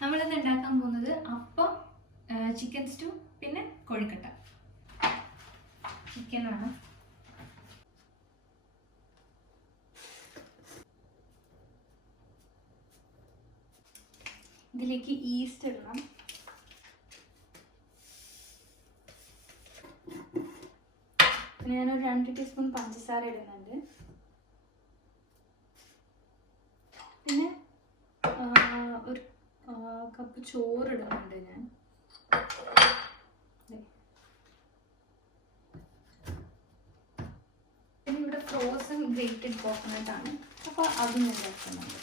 നമ്മളിന്ന് ഉണ്ടാക്കാൻ പോകുന്നത് അപ്പം ചിക്കൻ സ്റ്റൂ പിന്നെ കോഴിക്കട്ട. ചിക്കൻ വേണം. ഇതിലേക്ക് ഈസ്റ്റ് ഇടണം. പിന്നെ ഞാനൊരു രണ്ട് ടീസ്പൂൺ പഞ്ചസാര ഇടുന്നുണ്ട്. പിന്നെ ഒരു കപ്പ് ചോറ് ഇടുന്നുണ്ട് ഞാൻ. പിന്നെ ഇവിടെ ഫ്രോസൺ ഗ്രേറ്റഡ് കോക്കനട്ട് ആണ്. അപ്പോൾ അതും ഞാൻ ചേർക്കുന്നുണ്ട്.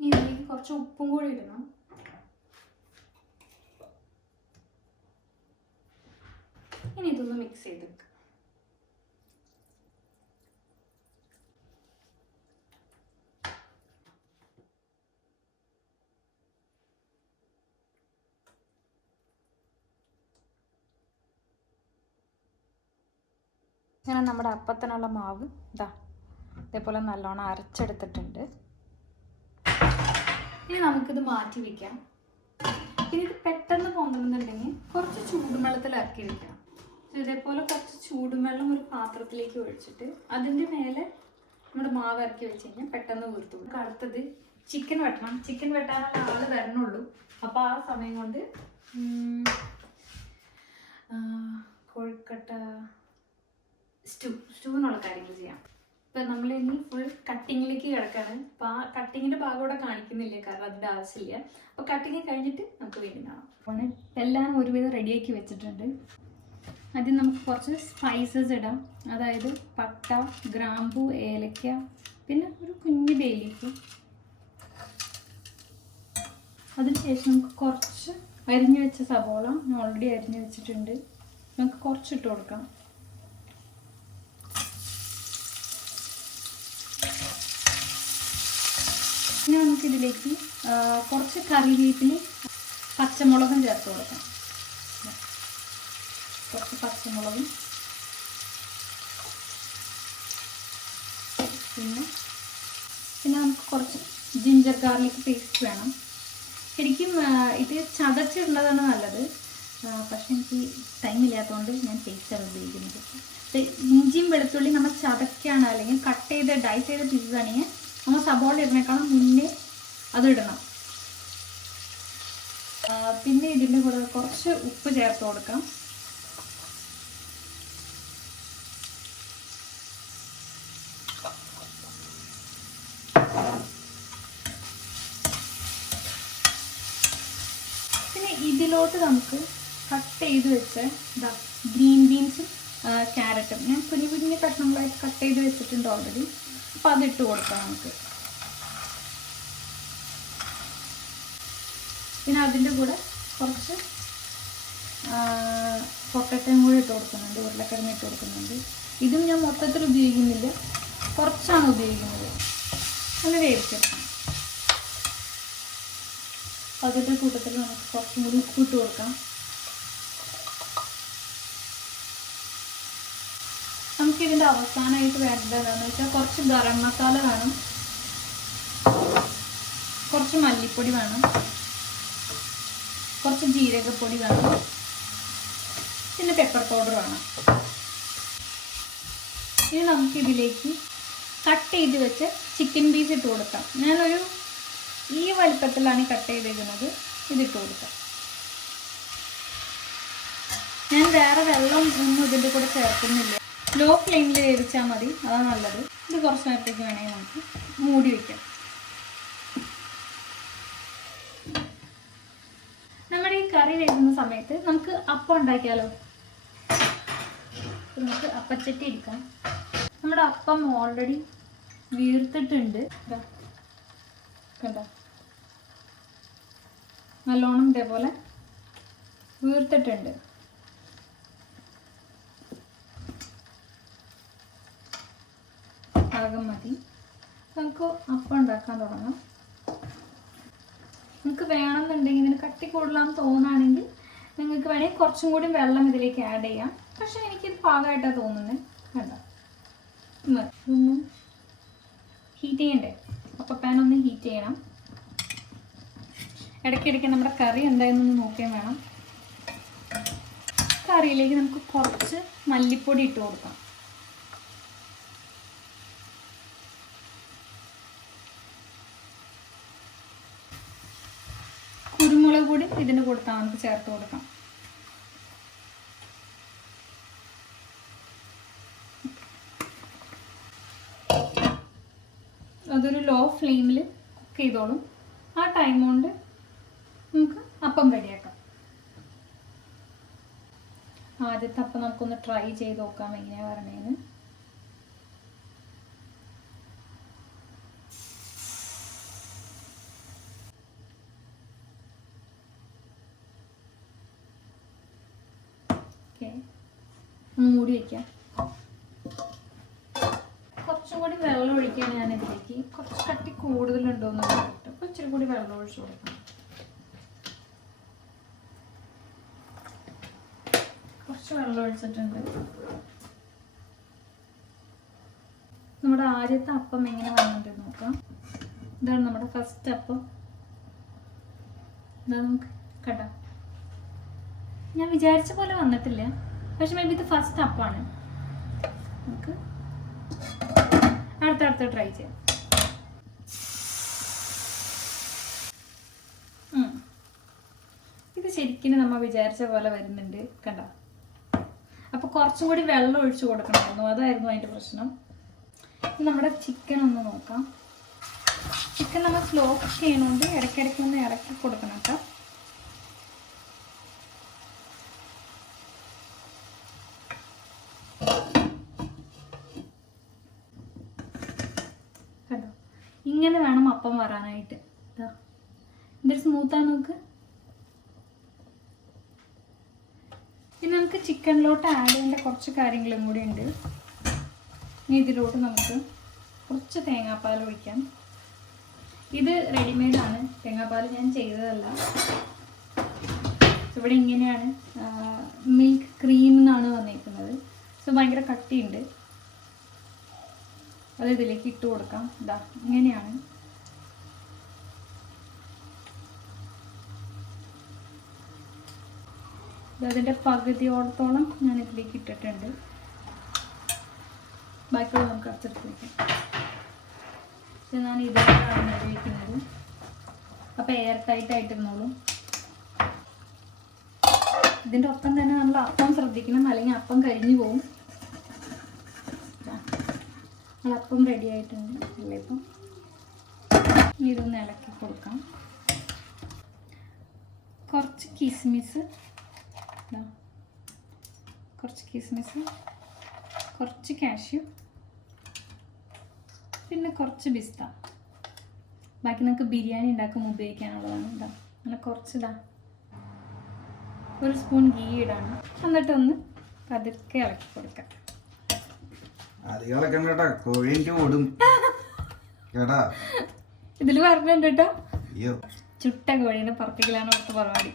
ഇനി ഇതിലേക്ക് കുറച്ച് ഉപ്പും കൂടി ഇടണം. ഇനി ഇതൊന്ന് മിക്സ് ചെയ്തെടുക്കാം. ഇങ്ങനെ നമ്മുടെ അപ്പത്തിനുള്ള മാവ് ഇതാ ഇതേപോലെ നല്ലോണം അരച്ചെടുത്തിട്ടുണ്ട്. ഇനി നമുക്കിത് മാറ്റി വെക്കാം. ഇനി ഇത് പെട്ടെന്ന് പൊന്തണമെന്നുണ്ടെങ്കിൽ കുറച്ച് ചൂടുവെള്ളത്തിലാക്കി വെക്കാം ഇതേപോലെ കുറച്ച് ചൂടുവെള്ളം ഒരു പാത്രത്തിലേക്ക് ഒഴിച്ചിട്ട് അതിന്റെ മേലെ നമ്മുടെ മാവ് ഇറക്കി വെച്ച് കഴിഞ്ഞാൽ പെട്ടെന്ന് വീർത്തു അടുത്തത് ചിക്കൻ വെട്ടണം. ചിക്കൻ വെട്ടാനുള്ള ആൾ വരണുള്ളൂ. അപ്പോൾ ആ സമയം കൊണ്ട് കൊഴുക്കട്ട സ്റ്റൂ സ്റ്റൂവിനുള്ള കാര്യങ്ങൾ ചെയ്യാം. ഇപ്പം നമ്മൾ ഇനി ഫുൾ കട്ടിങ്ങിലേക്ക് കിടക്കാണ്. അപ്പം ആ കട്ടിങ്ങിന്റെ ഭാഗം ഇവിടെ കാണിക്കുന്നില്ല കാരണം അതിന്റെ ആവശ്യമില്ല. അപ്പോൾ കട്ടിങ് കഴിഞ്ഞിട്ട് നമുക്ക് വീണ്ടും കാണാം. അപ്പോൾ എല്ലാം ഒരുവിധം റെഡിയാക്കി വെച്ചിട്ടുണ്ട്. ആദ്യം നമുക്ക് കുറച്ച് സ്പൈസസ് ഇടാം. അതായത് പട്ട ഗ്രാമ്പു ഏലക്ക പിന്നെ ഒരു കുഞ്ഞ് ബേലീഫ്. അതിനുശേഷം നമുക്ക് കുറച്ച് അരിഞ്ഞു വെച്ച സബോള ഓൾറെഡി അരിഞ്ഞു വെച്ചിട്ടുണ്ട്. നമുക്ക് കുറച്ചിട്ട് കൊടുക്കാം. ഇനി നമുക്കിതിലേക്ക് കുറച്ച് കറിവേപ്പിന് പച്ചമുളകും ചേർത്ത് കൊടുക്കാം. കുറച്ച് പച്ചമുളകും. പിന്നെ പിന്നെ നമുക്ക് കുറച്ച് ജിഞ്ചർ ഗാർലിക് പേസ്റ്റ് വേണം. ശരിക്കും ഇത് ചതച്ചിടുന്നതാണ് നല്ലത്. പക്ഷെ എനിക്ക് ടൈം ഇല്ലാത്തതുകൊണ്ട് ഞാൻ പേസ്റ്റാണ് ഉപയോഗിക്കുന്നത്. ഇഞ്ചിയും വെളുത്തുള്ളി നമ്മൾ ചതക്കുകയാണ് അല്ലെങ്കിൽ കട്ട് ചെയ്ത് ഡൈ ചെയ്ത് പീസസ് ആണെങ്കിൽ നമ്മൾ സബോള ഇടുന്നേക്കാളും മുന്നേ അത് ഇടണം. പിന്നെ ഇതിന്റെ കൂടെ കുറച്ച് ഉപ്പ് ചേർത്ത് കൊടുക്കാം. പിന്നെ ഇതിലോട്ട് നമുക്ക് കട്ട് ചെയ്ത് വെച്ച് ഇതാ ഗ്രീൻ ബീൻസും ക്യാരറ്റും. ഞാൻ കുഞ്ഞു കുഞ്ഞു കഷ്ണങ്ങളായിട്ട് കട്ട് ചെയ്ത് വെച്ചിട്ടുണ്ട് ഓൾറെഡി അപ്പോൾ അതിട്ട് കൊടുക്കാം നമുക്ക്. പിന്നെ അതിന്റെ കൂടെ കുറച്ച് പൊട്ടറ്റയും കൂടി ഇട്ട് കൊടുക്കുന്നുണ്ട് ഉരുളക്കിഴങ്ങ് ഇട്ട് കൊടുക്കുന്നുണ്ട്. ഇതും ഞാൻ മൊത്തത്തിൽ ഉപയോഗിക്കുന്നില്ല. കുറച്ചാണ് ഉപയോഗിക്കുന്നത്. നല്ല വേവിച്ചെടുക്കാം. അതിന്റെ കൂട്ടത്തിൽ നമുക്ക് കുറച്ചും കൂടി ഉപ്പിട്ട് കൊടുക്കാം. നമുക്ക് ഇതിന്റെ അവസാനമായിട്ട് വേണ്ടത് എന്താണെന്ന് വെച്ചാൽ കുറച്ച് ഗരം മസാല വേണം. കുറച്ച് മല്ലിപ്പൊടി വേണം. കുറച്ച് ജീരകപ്പൊടി വേണം. പിന്നെ പെപ്പർ പൗഡർ വേണം. ഇനി നമുക്ക് ഇതിലേക്ക് കട്ട് ചെയ്ത് വെച്ച് ചിക്കൻ പീസ് ഇട്ട് കൊടുക്കാം. ഞാനൊരു ഈ വലിപ്പത്തിലാണ് കട്ട് ചെയ്തേക്കുന്നത്. ഇതിട്ട് കൊടുക്കാം. ഞാൻ വേറെ വെള്ളം ഒന്നും ഇതിന്റെ കൂടെ ചേർക്കുന്നില്ല. ലോ ഫ്ലെയിമിൽ വേവിച്ചാൽ മതി. അതാണ് നല്ലത്. ഇത് കുറച്ച് നേരത്തേക്ക് വേണമെങ്കിൽ നമുക്ക് മൂടി വയ്ക്കാം നമ്മുടെ ഈ കറി വേകുന്ന സമയത്ത് നമുക്ക് അപ്പം ഉണ്ടാക്കിയാലോ? നമുക്ക് അപ്പച്ചട്ടി എടുക്കാം. നമ്മുടെ അപ്പം ഓൾറെഡി വീർത്തിട്ടുണ്ട്. കണ്ടോ? നല്ലോണം ഇതേപോലെ വീർത്തിട്ടുണ്ട്. പാകം മതി. നമുക്ക് അപ്പം ഉണ്ടാക്കാൻ തുടങ്ങാം. നിങ്ങൾക്ക് വേണമെന്നുണ്ടെങ്കിൽ ഇതിന് കട്ടി കൂടുതലാന്ന് തോന്നുകയാണെങ്കിൽ നിങ്ങൾക്ക് വേണമെങ്കിൽ കുറച്ചും കൂടി വെള്ളം ഇതിലേക്ക് ആഡ് ചെയ്യാം. പക്ഷെ എനിക്കിത് പാകമായിട്ടാണ് തോന്നുന്നത് കണ്ടോ. ഒന്ന് ഹീറ്റ് ചെയ്യണ്ടേ? അപ്പോൾ പാൻ ഒന്ന് ഹീറ്റ് ചെയ്യണം. ഇടയ്ക്കിടയ്ക്ക് നമ്മുടെ കറി എന്തായെന്നൊന്ന് നോക്കുകയും വേണം. കറിയിലേക്ക് നമുക്ക് കുറച്ച് മല്ലിപ്പൊടി ഇട്ട് കൊടുക്കാം. ഇതിന് കൊടുത്താൽ നമുക്ക് ചേർത്ത് കൊടുക്കാം. അതൊരു ലോ ഫ്ലെയിമിൽ കുക്ക് ചെയ്തോളും. ആ ടൈം കൊണ്ട് നമുക്ക് അപ്പം റെഡിയാക്കാം ആദ്യത്തെ അപ്പം നമുക്കൊന്ന് ട്രൈ ചെയ്ത് നോക്കാം എങ്ങനെയാണ് പറഞ്ഞേന്ന് മൂടി വയ്ക്കാം കുറച്ചും കൂടി വെള്ളം ഒഴിക്കാണ് ഞാൻ ഇതിലേക്ക് കുറച്ച് കട്ടി കൂടുതലുണ്ടോ എന്ന് പറഞ്ഞിട്ട് അപ്പോൾ ഇച്ചിരി കൂടി വെള്ളം ഒഴിച്ചു കൊടുക്കണം. കുറച്ച് വെള്ളം ഒഴിച്ചിട്ടുണ്ട്. നമ്മുടെ ആദ്യത്തെ അപ്പം എങ്ങനെ വന്നിട്ട് നോക്കാം. ഇതാണ് നമ്മുടെ ഫസ്റ്റ് അപ്പം. ഇതാ നമുക്ക് കണ്ട. ഞാൻ വിചാരിച്ച പോലെ വന്നിട്ടില്ല. പക്ഷെ മേ ബി ഇത് ഫസ്റ്റ് അപ്പാണ് നമുക്ക് അടുത്തടുത്ത് ട്രൈ ചെയ്യാം. ഇത് ശരിക്കും നമ്മൾ വിചാരിച്ച പോലെ വരുന്നുണ്ട് കണ്ട? അപ്പൊ കുറച്ചും കൂടി വെള്ളം ഒഴിച്ചു കൊടുക്കണമായിരുന്നു. അതായിരുന്നു അതിന്റെ പ്രശ്നം. നമ്മുടെ ചിക്കൻ ഒന്ന് നോക്കാം. ചിക്കൻ നമ്മൾ സ്ലോ ചെയ്യണോണ്ട് ഇടയ്ക്കിടയ്ക്ക് ഒന്ന് ഇറക്കി കൊടുക്കണം കേട്ടോ കണ്ടോ ഇങ്ങനെ വേണം അപ്പം വരാനായിട്ട്. ഇതാ എന്തൊരു സ്മൂത്താ നോക്ക്. പിന്നെ നമുക്ക് ചിക്കനിലോട്ട് ആഡ് ചെയ്യേണ്ട കുറച്ച് കാര്യങ്ങളും കൂടി ഉണ്ട്. ഇനി ഇതിലോട്ട് നമുക്ക് കുറച്ച് തേങ്ങാപ്പാൽ ഒഴിക്കാം. ഇത് റെഡിമെയ്ഡാണ് തേങ്ങാപ്പാൽ ഞാൻ ചെയ്തതല്ല. ഇവിടെ ഇങ്ങനെയാണ് മിൽക്ക് ക്രീം എന്നാണ് വന്നിരിക്കുന്നത് സോ ഭയങ്കര കട്ടിയുണ്ട്. അത് ഇതിലേക്ക് ഇട്ട് കൊടുക്കാം. ഇതാ ഇങ്ങനെയാണ്. അതിന്റെ പകുതിയോടത്തോളം ഞാൻ ഇതിലേക്ക് ഇട്ടിട്ടുണ്ട്. ബാക്കിയുള്ള നമുക്ക് അടച്ചെടുത്ത് വയ്ക്കാം പക്ഷെ ഞാൻ ഇതാണ് ഉപയോഗിക്കുന്നത്. അപ്പോൾ എയർ ടൈറ്റ് ആയിട്ടിരുന്നോളും. ഇതിന്റെ ഒപ്പം തന്നെ നമ്മൾ അപ്പം ശ്രദ്ധിക്കണം. അല്ലെങ്കിൽ അപ്പം കരിഞ്ഞു പോകും അപ്പം റെഡി ആയിട്ടുണ്ട്. അല്ലേ ഇതൊന്ന് ഇളക്കി കൊടുക്കാം. കുറച്ച് കിസ്മിസ്. കുറച്ച് കിസ്മിസ്. കുറച്ച് കാഷ്യൂ പിന്നെ കുറച്ച് പിസ്ത. ബാക്കി നമുക്ക് ബിരിയാണി ഉണ്ടാക്കുമ്പോൾ ഉപയോഗിക്കാനുള്ളതാണ്. ഇതാ. അങ്ങനെ കുറച്ച് ഇതാ. ഒരു സ്പൂൺ ഗീ ഇടാണ്. എന്നിട്ടൊന്ന് പതുക്കെ ഇളക്കി കൊടുക്കാം. അധികം ഇളക്കണ്ട കേട്ടാ. കോഴി എനിക്ക് ഓടും. കേട്ടാ? ഇതിൽ പറഞ്ഞിട്ടുണ്ട് കേട്ടോ. അയ്യോ. ചുട്ട കോഴീനെ പറപ്പിക്കലാണ് അടുത്ത പരിപാടി.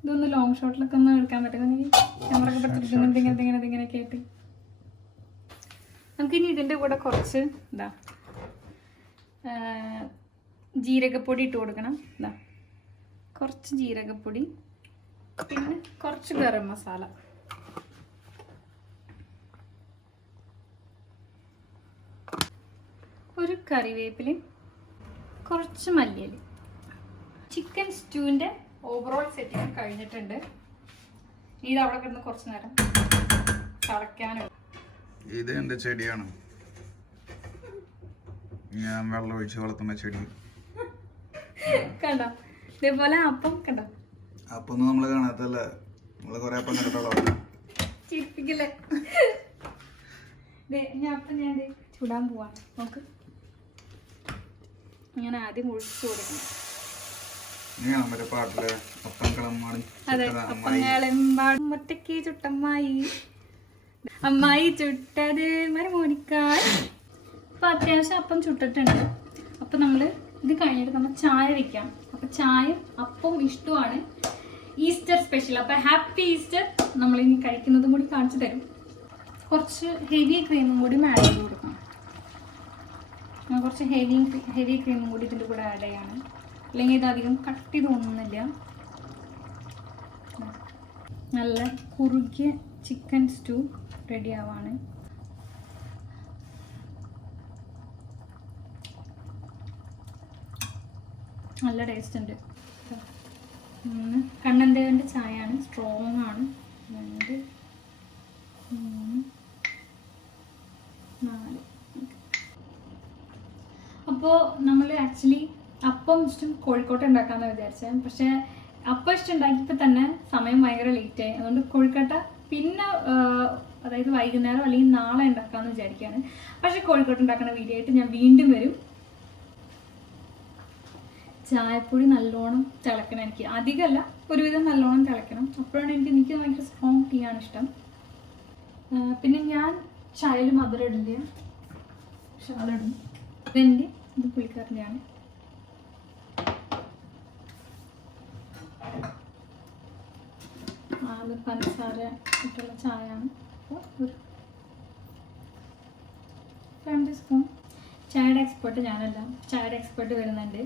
ഇതൊന്ന് ലോങ് ഷോട്ടിലൊക്കെ ഒന്ന് എടുക്കാൻ പറ്റുമെങ്കിൽ ക്യാമറ ഒക്കെ ഇങ്ങനെ ഇങ്ങനെ നമുക്കിനി ഇതിന്റെ കൂടെ കുറച്ച് ഇതാ. ജീരകപ്പൊടി ഇട്ട് കൊടുക്കണം. കുറച്ച് ജീരകപ്പൊടി പിന്നെ കുറച്ച് ഗരം മസാല. ഒരു കറിവേപ്പിലയും കുറച്ച് മല്ലിയില. ചിക്കൻ സ്റ്റൂവിന്റെ ഓവറോൾ സെറ്റിംഗ് കഴിഞ്ഞിട്ടുണ്ട്. ഇത് അവിടെ കിടന്ന് കുറച്ച് നേരം തിളയ്ക്കാനും. ഇത് എന്റെ ചെടിയാണ്? ഞാൻ വെള്ളം ഒഴിച്ച് വളർത്തുന്ന ചെടി. കണ്ടോ? ഇതേപോലെ അപ്പം കണ്ടോ? അപ്പം നമ്മൾ നമ്മൾ നമ്മൾ നമ്മൾ കൊറേ അപ്പം കണ്ടിട്ടുള്ള ചിരിപ്പിക്കല്ലേ? ദേ, ഞാൻ അപ്പം ഞാൻ ദേ പോവാ. നോക്ക്. ഞാൻ ആദ്യം ഒഴിച്ചു കൊടുക്കണം. പാട്ടിൽ അതെ അപ്പങ്ങളെമ്പാടും ഒറ്റയ്ക്ക് ചുട്ടമ്മായി. അമ്മായി ചുട്ടത് മരമോനിക്കാൽ. അപ്പൊ അത്യാവശ്യം അപ്പം ചുട്ടിട്ടുണ്ട്. അപ്പൊ നമ്മൾ ഇത് കഴിഞ്ഞിട്ട് നമ്മൾ ചായ വെക്കാം. അപ്പൊ ചായയും അപ്പം ഇഷ്ടമാണ്. Easter special. അപ്പൊ ഹാപ്പി ഈസ്റ്റർ. നമ്മൾ ഇനി കഴിക്കുന്നതും കൂടി കാണിച്ചു തരും. കുറച്ച് ഹെവി ക്രീമും കൂടി ആഡ് ചെയ്ത് കൊടുക്കണം. കുറച്ച് ഹെവി ഹെവി ക്രീമും കൂടി ഇതിന്റെ കൂടെ ആഡ് ചെയ്യാണ്. അല്ലെങ്കിൽ ഇത് അധികം കട്ടി തോന്നുന്നില്ല നല്ല കുറുകിയ ചിക്കൻ സ്റ്റൂ റെഡി ആവാണ്. നല്ല ടേസ്റ്റ് ഉണ്ട്. കണ്ണന്തേവന്റെ ചായയാണ്. സ്ട്രോങ് ആണ്. രണ്ട്. നാല്. അപ്പോൾ നമ്മൾ ആക്ച്വലി അപ്പം ഇഷ്ടം കോഴിക്കോട്ട് ഉണ്ടാക്കാമെന്ന് വിചാരിച്ചത് പക്ഷേ അപ്പം ഇഷ്ടം ഉണ്ടാക്കിയപ്പോൾ തന്നെ സമയം ഭയങ്കര ലേറ്റ് ആയി. അതുകൊണ്ട് കോഴിക്കോട്ട പിന്നെ അതായത് വൈകുന്നേരം അല്ലെങ്കിൽ നാളെ ഉണ്ടാക്കാമെന്ന് വിചാരിക്കുകയാണ് പക്ഷേ കോഴിക്കോട്ട് ഉണ്ടാക്കുന്ന വീഡിയോ ആയിട്ട് ഞാൻ വീണ്ടും വരും. ചായപ്പൊടി നല്ലോണം തിളക്കണം എനിക്ക്. അധികമല്ല ഒരുവിധം നല്ലോണം തിളക്കണം. അപ്പോഴാണ് എനിക്ക് എനിക്ക് ഭയങ്കര സ്ട്രോങ് ടീ ആണ് ഇഷ്ടം. പിന്നെ ഞാൻ ചായയിൽ മധുരം ഇടില്ല. പക്ഷെ അതിടും ഇതെന്റെ ഇത് പുളിക്കാരന്റെയാണ് അത് പഞ്ചസാര ഇട്ടുള്ള ചായയാണ്. അപ്പോൾ രണ്ട് സ്പൂൺ ചായയുടെ എക്സ്പേർട്ട് ഞാനല്ല. ചായയുടെ എക്സ്പേർട്ട് വരുന്നുണ്ട്.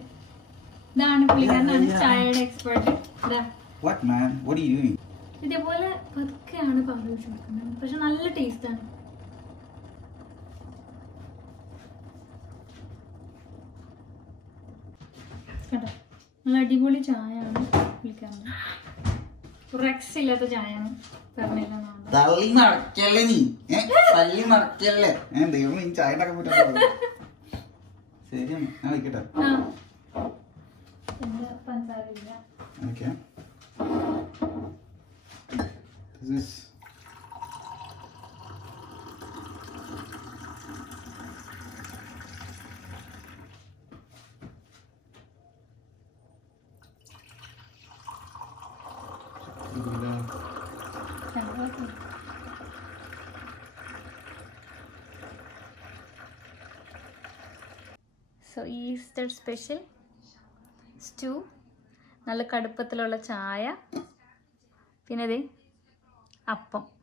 ഇതാണ് പുള്ളിക്കാരനാണ്. ചായയുടെ എക്സ്പേർട്ട് ഇതാ. What man? What are you doing? ഇതേപോലെ പതുക്കെയാണ് പാൽ ഒഴിച്ച് കൊടുക്കുന്നത് പക്ഷെ നല്ല ടേസ്റ്റാണ് കേട്ടോ നല്ല അടിപൊളി ചായയാണ് പുള്ളിക്കാരൻ റെക്സ് ഇല്ലാത്ത ചായയാണ് തള്ളി മറക്കല്ലേ നീ? തള്ളി മറക്കല്ലേ? ഞാൻ ദൈവം ഈ ചായ ഉണ്ടാക്കാൻ പറ്റുമോ ശരി. ഞാൻ വയ്ക്കട്ടെ ആ എന്താ പഞ്ചസാര ഇല്ല ഓക്കെ This is ഞങ്ങൾക്ക് സോ ഈസ്റ്റർ സ്പെഷ്യൽ സ്റ്റൂ നല്ല കടുപ്പത്തിലുള്ള ചായ. പിന്നെ ഇത് അപ്പം.